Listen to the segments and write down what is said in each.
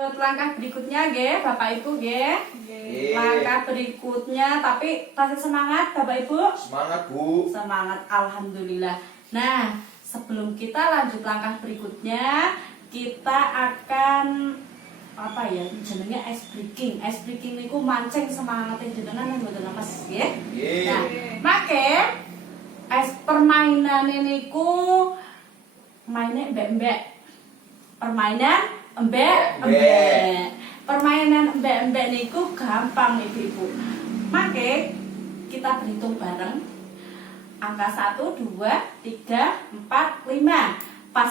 Langkah berikutnya nggih, Bapak Ibu nggih. Langkah berikutnya, tapi masih semangat Bapak Ibu? Semangat, Bu. Semangat, alhamdulillah. Nah, sebelum kita lanjut langkah berikutnya, kita akan apa ya, jenenge ice breaking. Ice breaking niku mancing semangatnya jenengan mboten Mas nggih. Nah, make ice permainan niku maine mbek-mbek. Permainan embek-embek. Permainan embek-embek niku gampang Ibu-ibu. Make kita berhitung bareng. Angka 1, 2, 3, 4, 5. Pas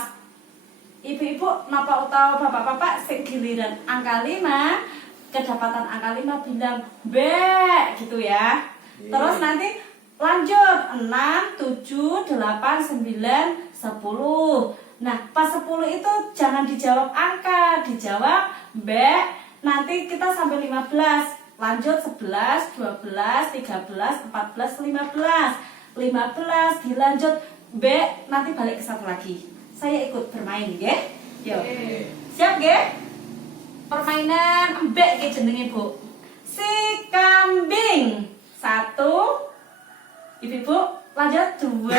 Ibu-ibu napa utawa bapak-bapak sing giliran angka 5, kedapatan angka 5 bilang mbek gitu ya. Terus nanti lanjut 6, 7, 8, 9, 10. Nah, pas 10 itu jangan dijawab angka, dijawab mbek. Nanti kita sampai 15. Lanjut 11, 12, 13, 14, 15. 15 dilanjut mbek, nanti balik ke satu lagi. Saya ikut bermain nggih. Yuk. Siap nggih? Permainan mbek nggih jenenge, Bu. Si kambing. 1. Ibu-ibu, lanjut 2,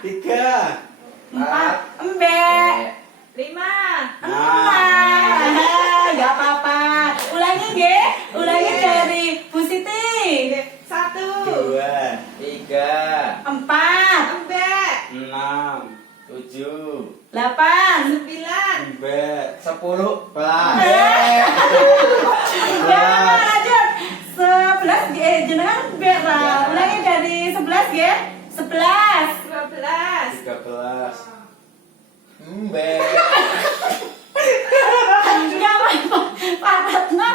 3, 4, embek, 5. Enggak apa-apa. Ulangi nggih. Ulangi dari Bu Siti. 1. 2, 3, 4, Embek. 6, 7, 8. 9. mbek, 10, pelan. Jangan lanjut. 11 jenengan mbek lah. Ulangi dari 11 nggih. 11. 12. 13, mbek. Enggak apa-apa. Pak Ratno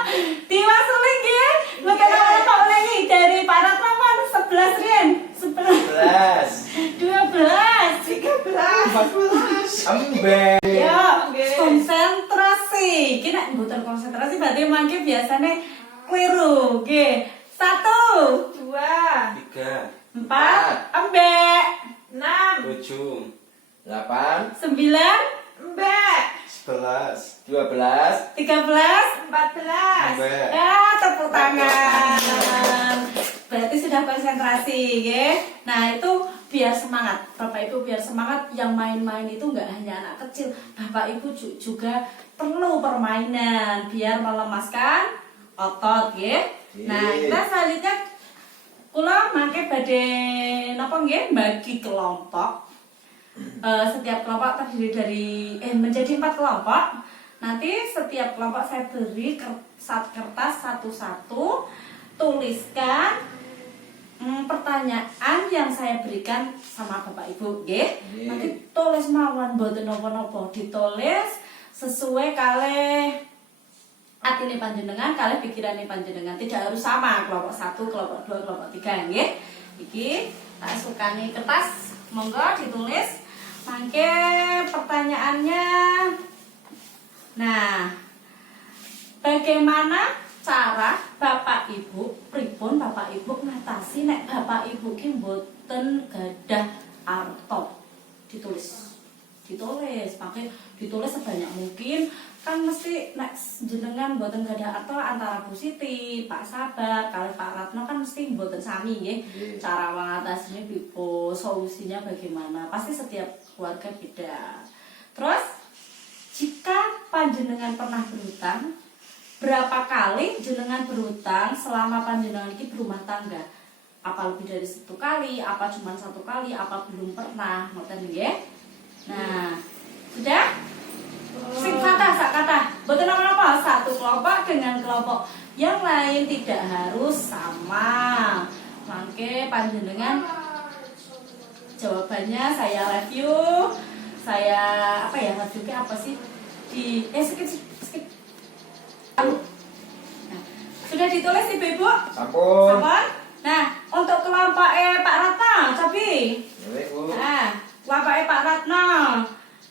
diwasuli nggih. Mboten apa ulangi dari Pak Ratno kan 11 Rin. 11, 12, 13. Mbek. ya, Nggih. konsentrasi. Iki nek mboten konsentrasi berarti mangke biasane keliru. Nggih. 1, 2. 3, 4, embek. 6. 7, 8, 9, Embek. 11, 12, 13. 14. mbek. Ya, tepuk tangan. Berarti sudah konsentrasi, ya. Nah, itu biar semangat. Bapak Ibu biar semangat, yang main-main itu nggak hanya anak kecil. Bapak Ibu juga perlu permainan biar melemaskan otot, ya. Nah, kita selanjutnya kula mangke badhe napa nggih bagi kelompok. Setiap kelompok terdiri dari menjadi 4 kelompok. Nanti setiap kelompok saya beri kertas satu-satu, tuliskan pertanyaan yang saya berikan sama Bapak Ibu, nggih. Nanti tulis mawon mboten napa-napa, ditulis sesuai kalih atine panjenengan, kalih pikirane panjenengan. Tidak harus sama kelompok 1, kelompok 2, kelompok 3, nggih. Iki tak sukani kertas, monggo ditulis. Mangke pertanyaannya. Nah, bagaimana cara Bapak Ibu, pripun Bapak Ibu ngatasi nek Bapak Ibu ki mboten gadah arta? Ditulis. Pakai ditulis sebanyak mungkin. Kan mesti nek jenengan mboten gadah arta antara Bu Siti, Pak Sabar, kali Pak Ratno kan mesti mboten sami nggih. Cara mengatasinya pipo, solusinya bagaimana? Pasti setiap keluarga beda. Terus jika panjenengan pernah berhutang, berapa kali jenengan berhutang selama panjenengan ini berumah tangga? Apa lebih dari 1 kali? Apa cuma 1 kali? Apa belum pernah? Ngoten nggih. Nah, sudah? Sing sak kata. Mboten apa-apa, satu kelompok dengan kelompok yang lain tidak harus sama. Mangke panjenengan jawabannya saya review. Saya apa ya, reviewnya apa sih? Skip. Nah, sudah ditulis Ibu-ibu? Sampun. Sampun? Nah, untuk kelompok Pak Ratno, tapi Bu. nah, kelompok Pak Ratno.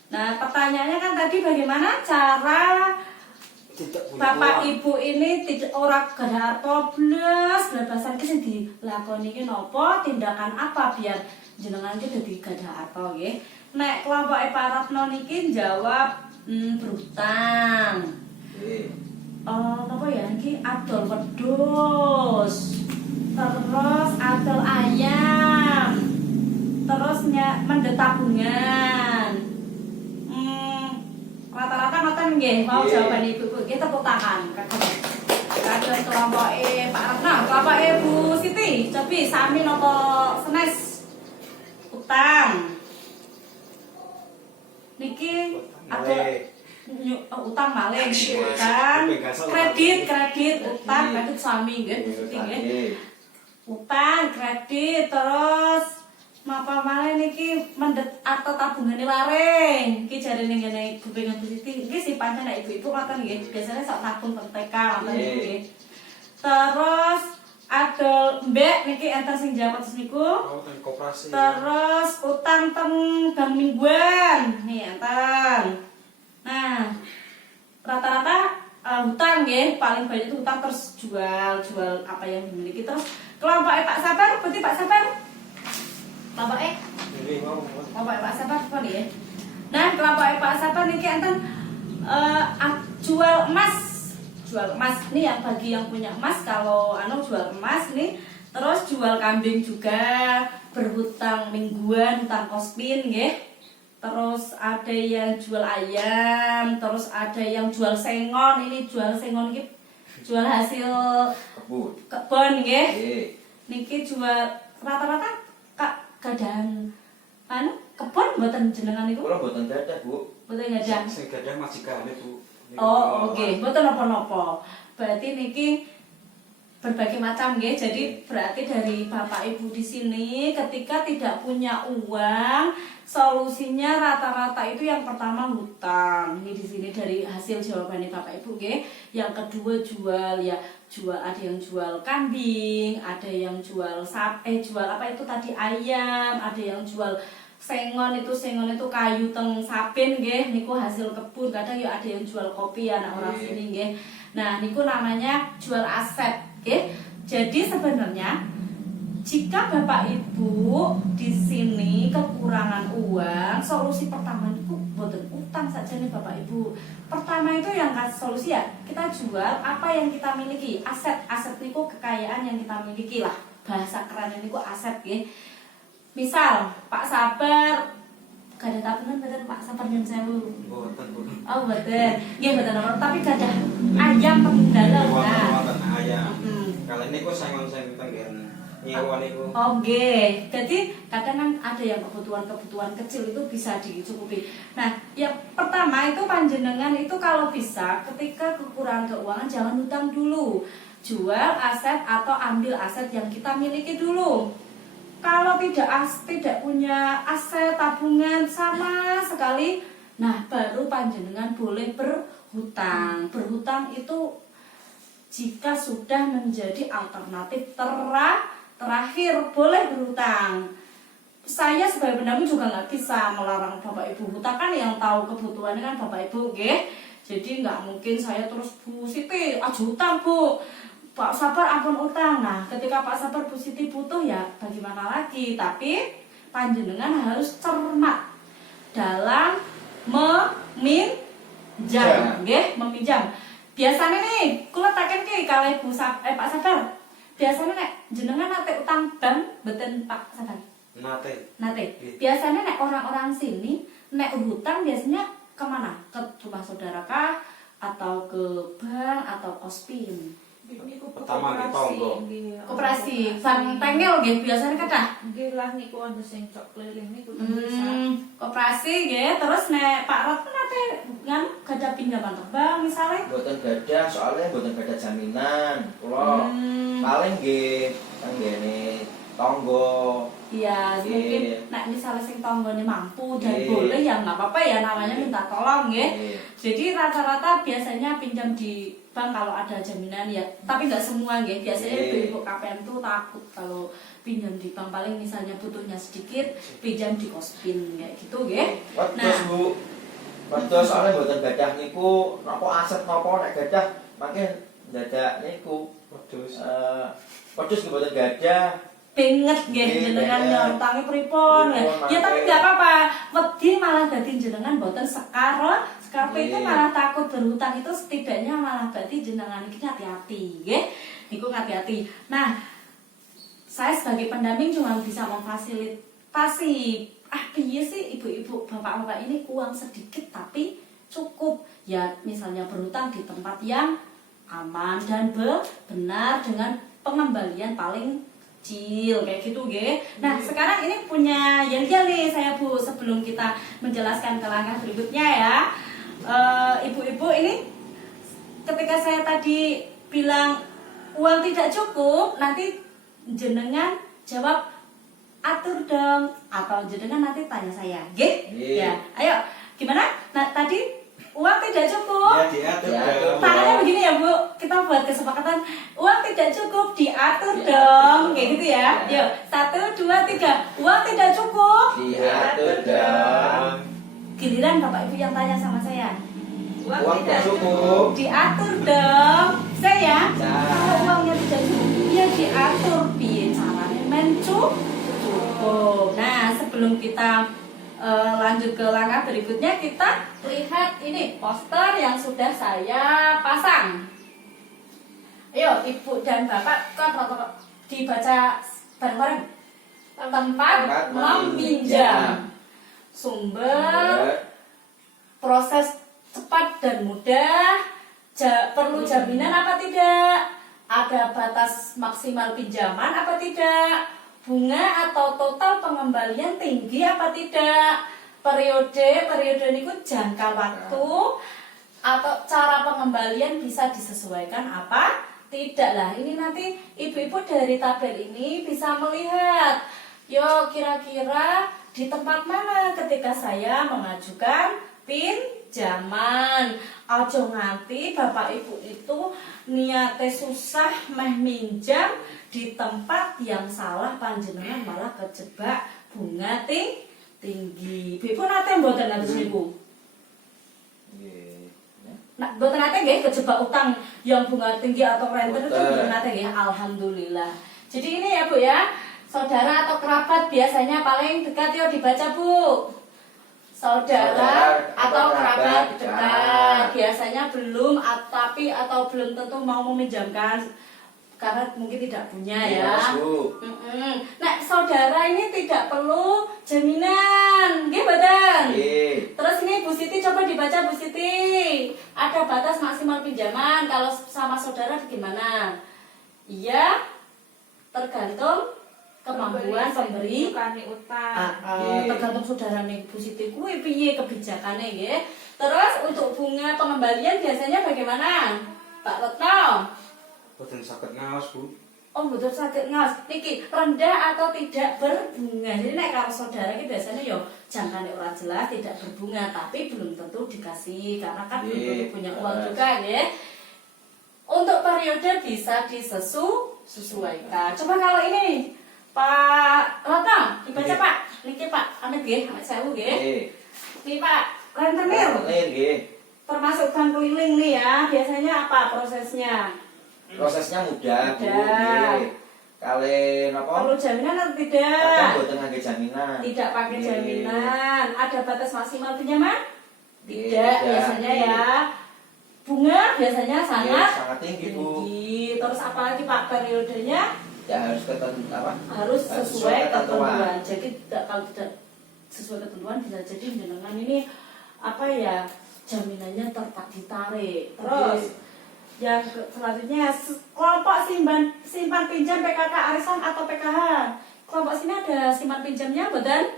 Nah, pertanyaannya kan tadi bagaimana cara Bapak Ibu ini tidak ora gadah arta blas, blasan ki sing dilakoni ki napa, tindakan apa biar jenengan iki dadi gadah arta nggih. Nek kelompok Pak Ratno niki jawab berhutang. Nggih. Apa ya iki adol wedhus. Terus adol ayam. Terus mendhet tabungan. Rata-rata ngoten nggih, mau Nggih. jawaban Ibu. Iki tepuk tangan. Kadang kelompoke Pak Retno, kelompoke Bu Siti. Cobi sami napa senes utang. Niki ada utang malih, utang, kredit, utang, kredit sami nggih, Bu Siti nggih. Utang, kredit, terus napa malih niki mendhet atau tabungane laring. Iki jarene ngene Ibu pengen Bu Siti. Iki si pancen nek ibu-ibu ngoten nggih, biasanya sok tabung TK ngoten nggih. Terus adol mbek niki enten sing jawab niku. Oh, teng koperasi. Terus utang teng bank mingguan. Nih enten. Nah, rata-rata hutang nggih, paling banyak itu hutang terus jual apa yang dimiliki. Terus kelompok Pak Sabar, berarti Pak Sabar. Kelompok Nggih, mau. kelompok Pak Sabar apa nih ya? Nah, kelompok Pak Sabar niki enten jual emas. Jual emas nih yang bagi yang punya emas, kalau jual emas nih. Terus jual kambing juga, berhutang mingguan, hutang kospin nggih. Terus ada yang jual ayam, terus ada yang jual sengon. Ini jual sengon iki jual hasil kebun nggih. Niki jual rata-rata gadahan kebun mboten jenengan niku? Kula mboten gadah, Bu. Mboten gadah. Sing gadah majikane, Bu. Oh, oke. Mboten napa-napa. Berarti niki berbagai macam nggih. Jadi berarti dari Bapak Ibu di sini ketika tidak punya uang, solusinya rata-rata itu yang pertama hutang. Ini di sini dari hasil jawabannya Bapak Ibu nggih. Yang kedua jual ada yang jual kambing, ada yang jual jual apa itu tadi ayam, ada yang jual sengon itu kayu teng sapin nggih, niku hasil kebun. Kadang ya ada yang jual kopi anak orang sini nggih. Nah, niku namanya jual aset nggih. Jadi sebenarnya jika Bapak Ibu di sini kekurangan uang, solusi pertama itu boten utang saja nih Bapak Ibu. Pertama itu yang solusi ya kita jual apa yang kita miliki, aset niku kekayaan yang kita miliki lah. Bahasa kerennya niku aset nggih. Misal Pak Sabar gak ada tabungan betul Pak Sabar nyun sewu. Mboten, Bu. Oh betul, nggih betul tapi gak ada ayam pengdalam nah. Wonten ayam. Kalau niku sangon sing tenggen nyewa niku. Oke, jadi kadang ada yang kebutuhan kecil itu bisa dicukupi. Nah, yang pertama itu panjenengan itu kalau bisa ketika kekurangan keuangan jangan hutang dulu. Jual aset atau ambil aset yang kita miliki dulu. Kalau tidak punya aset tabungan sama sekali, nah baru panjenengan boleh berhutang. Berhutang itu jika sudah menjadi alternatif terakhir boleh berhutang. Saya sebagai pendamping juga nggak bisa melarang Bapak Ibu hutang, kan yang tahu kebutuhannya kan Bapak Ibu, nggih. Jadi nggak mungkin saya terus Bu Siti aja hutang Bu, Pak Sabar ampun utang. Nah, ketika Pak Sabar Bu Siti butuh ya bagaimana lagi? Tapi panjenengan harus cermat dalam meminjam, nggih, meminjam. Biasanya nih, kula taken ki kalih Pak Sabar. Biasanya nek jenengan nate utang bank mboten Pak Sabar? Nate. Biasanya nek orang-orang sini nek hutang biasanya kemana? Ke rumah saudara kah? Atau ke bank atau kospin? Pertama di tonggo. Koperasi, bank tengel nggih biasanya kathah. Nggih lah niku wonten sing cok keliling niku Koperasi nggih, terus nek Pak Rot nate gadah pinjaman ke bank misalnya? Mboten gadah, soalnya mboten gadah jaminan. Kula paling nggih tenggene tonggo. Iya, mungkin nek misalnya sing tanggane mampu dan boleh ya nggak apa-apa ya, namanya minta tolong nggih. Jadi rata-rata biasanya pinjam di bank kalau ada jaminan ya, tapi nggak semua nggih. Biasanya ibu-ibu KPM tuh takut kalau pinjam di bank, paling misalnya butuhnya sedikit pinjam di kospin kayak gitu nggih. Wedhus Bu. Wedhus soalnya mboten gadah niku napa aset napa nek gadah mangke dadak niku Wedhus. Wedhus mboten gadah. banget nggih jenengan nyontangi pripun. Ya tapi nggak apa-apa. Wedi malah dadi jenengan mboten sekar itu malah takut berhutang itu setidaknya malah berarti jenengan iki hati-hati nggih. Niku hati-hati. Nah, saya sebagai pendamping cuma bisa memfasilitasi piye sih ibu-ibu bapak-bapak ini uang sedikit tapi cukup ya, misalnya berhutang di tempat yang aman dan benar dengan pengembalian paling kecil kayak gitu nggih. Nah, sekarang ini punya Yelja nih saya Bu, sebelum kita menjelaskan ke langkah berikutnya ya. Ibu-ibu ini ketika saya tadi bilang uang tidak cukup, nanti jenengan jawab atur dong, atau jenengan nanti tanya saya nggih. Ya, ayo gimana? Nah, tadi uang tidak cukup. Ya diatur Diatur. dong. Tangannya begini ya Bu, kita buat kesepakatan. Uang tidak cukup, diatur dong, kayak gitu ya. Yuk, 1, 2, 3. Uang tidak cukup, Diatur dong. giliran Bapak Ibu yang tanya sama saya. Uang tidak cukup. Diatur dong. Saya, Ya. kalau uangnya tidak cukup, ya diatur. Piye caranya cukup. Nah, sebelum kita lanjut ke langkah berikutnya, kita lihat ini poster yang sudah saya pasang. Ayo Ibu dan Bapak dibaca bareng-bareng. Tempat meminjam, sumber, proses cepat dan mudah, perlu jaminan apa tidak, ada batas maksimal pinjaman apa tidak, bunga atau total pengembalian tinggi apa tidak, periode niku jangka waktu atau cara pengembalian bisa disesuaikan apa tidak. Lah ini nanti ibu-ibu dari tabel ini bisa melihat yo kira-kira di tempat mana ketika saya mengajukan pinjaman. Aja nganti bapak ibu itu niate susah meh minjam di tempat yang salah, panjenengan malah kejebak bunga tinggi. Ibu nate mboten ngatus niku? Nggih. Nah, mboten nate nggih kejebak utang yang bunga tinggi atau renter itu Mboten. mboten nate nggih. Alhamdulillah. Jadi ini ya Bu ya, saudara atau kerabat biasanya paling dekat yo dibaca Bu. Saudara atau kerabat dekat biasanya belum atau belum tentu mau meminjamkan karena mungkin tidak punya ya. Nah, saudara ini tidak perlu jaminan, nggih mboten? Terus ini Bu Siti, coba dibaca Bu Siti. Ada batas maksimal pinjaman kalau sama saudara bagaimana? Iya, tergantung kemampuan pemberi. Utang. Tergantung saudara nih Bu Siti kuwi piye kebijakannya nggih. Terus untuk bunga pengembalian biasanya bagaimana? Pak Retno? Boten saged ngaos, Bu. Oh, betul sakit ngaos. Niki rendah atau tidak berbunga. Jadi nek kalau saudara ini biasanya yo jangkane ora jelas, tidak berbunga, tapi belum tentu dikasih karena kan belum tentu punya uang juga nggih. Untuk periode bisa disesuaikan. Coba kalau ini Pak Retno, dibaca Pak. Niki Pak, amit nggih, amit sewu nggih. Nih Pak, rentenir. Termasuk bank keliling nih ya. Biasanya apa prosesnya? Prosesnya mudah, Bu. Mudah. Nggih. Kalian apa? Perlu jaminan atau Kadang tidak? boten ngangge jaminan. Tidak pakai Nggih. jaminan. Ada batas maksimal pinjaman? Nggih, Tidak, biasanya nggih. ya. Bunga biasanya sangat sangat tinggi, Bu. tinggi. Terus apalagi Pak periodenya? Ya harus apa? Harus sesuai ketentuan. ketentuan. Jadi kalau tidak sesuai ketentuan bisa jadi jenengan ini apa ya, jaminannya ditarik. Terus yang selanjutnya kelompok simpan pinjam PKK arisan atau PKH. Kelompok sini ada simpan pinjamnya betul?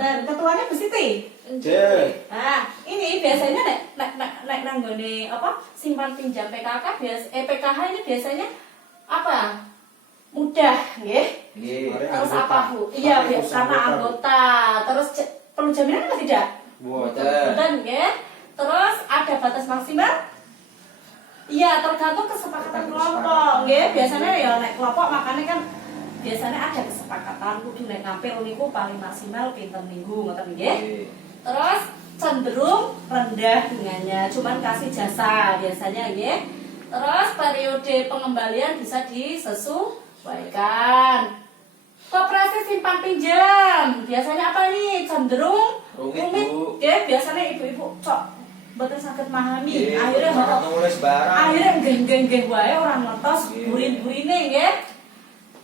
Dan ketuanya Bu Siti. Nah, ini biasanya nek nanggone apa? Simpan pinjam PKK PKH ini biasanya apa? Mudah, nggih. Nggih. Terus apa, Bu? Iya, karena anggota. Terus perlu jaminan apa tidak? Boten. Betul, nggih. Terus ada batas maksimal? Iya, tergantung kesepakatan kelompok, nggih. Biasanya ya nek kelompok makanya kan biasanya ada kesepakatan kudu nek ngampil niku paling maksimal pinten minggu ngoten nggih. Terus cenderung rendah bunganya, cuman kasih jasa biasanya nggih. Terus periode pengembalian bisa disesuaikan. Koperasi simpan pinjam biasanya apa nih? Cenderung Rumit, Bu. Ya, biasanya ibu-ibu cok betul sakit memahami. Iya, Akhirnya betul, kok nulis barang. akhirnya geng-geng wae orang ngertos Iya. burin-burine nggih.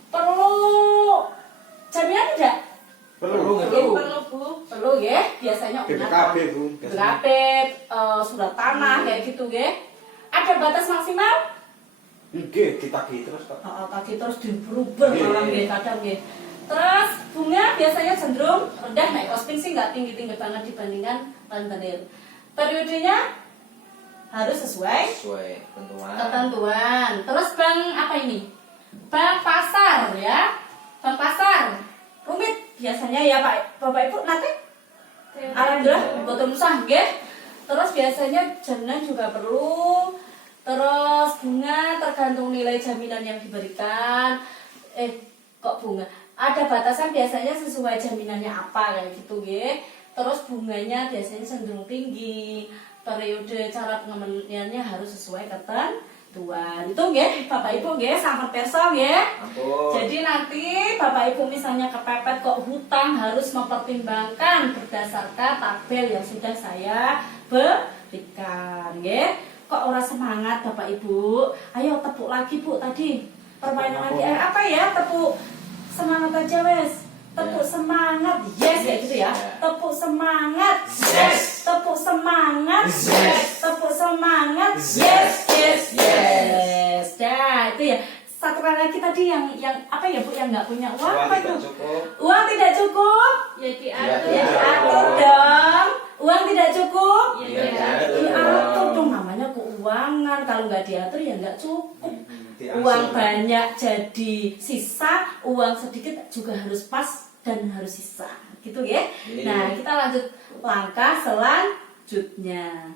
Perlu jaminan tidak? Perlu, Perlu. Perlu Bu. Perlu ya, biasanya BPKB Bu. BPKB, surat tanah kayak gitu ya. Ada batas maksimal? Nggih, ditagih terus Pak. Kaki terus diberubah Iya. orang ya kadang ya. Terus bunga biasanya cenderung rendah, naik kosping sih nggak tinggi-tinggi banget dibandingkan rentenir. Periodenya harus sesuai Sesuai ketentuan. ketentuan. Terus bank apa ini? Bank pasar ya. Bank pasar rumit biasanya ya Pak Bapak Ibu nanti. Alhamdulillah betul musah nggih. Terus biasanya jaminan juga perlu. Terus bunga tergantung nilai jaminan yang diberikan. Kok bunga? Ada batasan biasanya sesuai jaminannya apa kayak gitu nggih. Terus bunganya biasanya cenderung tinggi. Periode cara pengembaliannya harus sesuai ketentuan. Itu nggih Bapak Ibu nggih sampai perso nggih. Ampun. Jadi nanti Bapak Ibu misalnya kepepet kok hutang harus mempertimbangkan berdasarkan tabel yang sudah saya berikan, nggih. Kok ora semangat Bapak Ibu? Ayo tepuk lagi Bu tadi. Permainan lagi apa ya? Tepuk semangat aja wes. Tepuk semangat. Yes kayak gitu ya. Tepuk semangat. Yes. Tepuk semangat. Yes. Tepuk semangat. Yes, yes, yes. Nah, itu ya. Satu kali lagi tadi yang apa ya Bu yang nggak punya uang Uang apa tidak itu? cukup. Uang tidak cukup. Ya Ya, diatur. Ya diatur. diatur dong. Uang tidak cukup. Ya Iya, diatur. Diatur dong namanya keuangan. Kalau nggak diatur ya nggak cukup. Diangsur. Uang banyak jadi sisa, uang sedikit juga harus pas dan harus sisa. Gitu ya. Iya. Nah, kita lanjut langkah selanjutnya.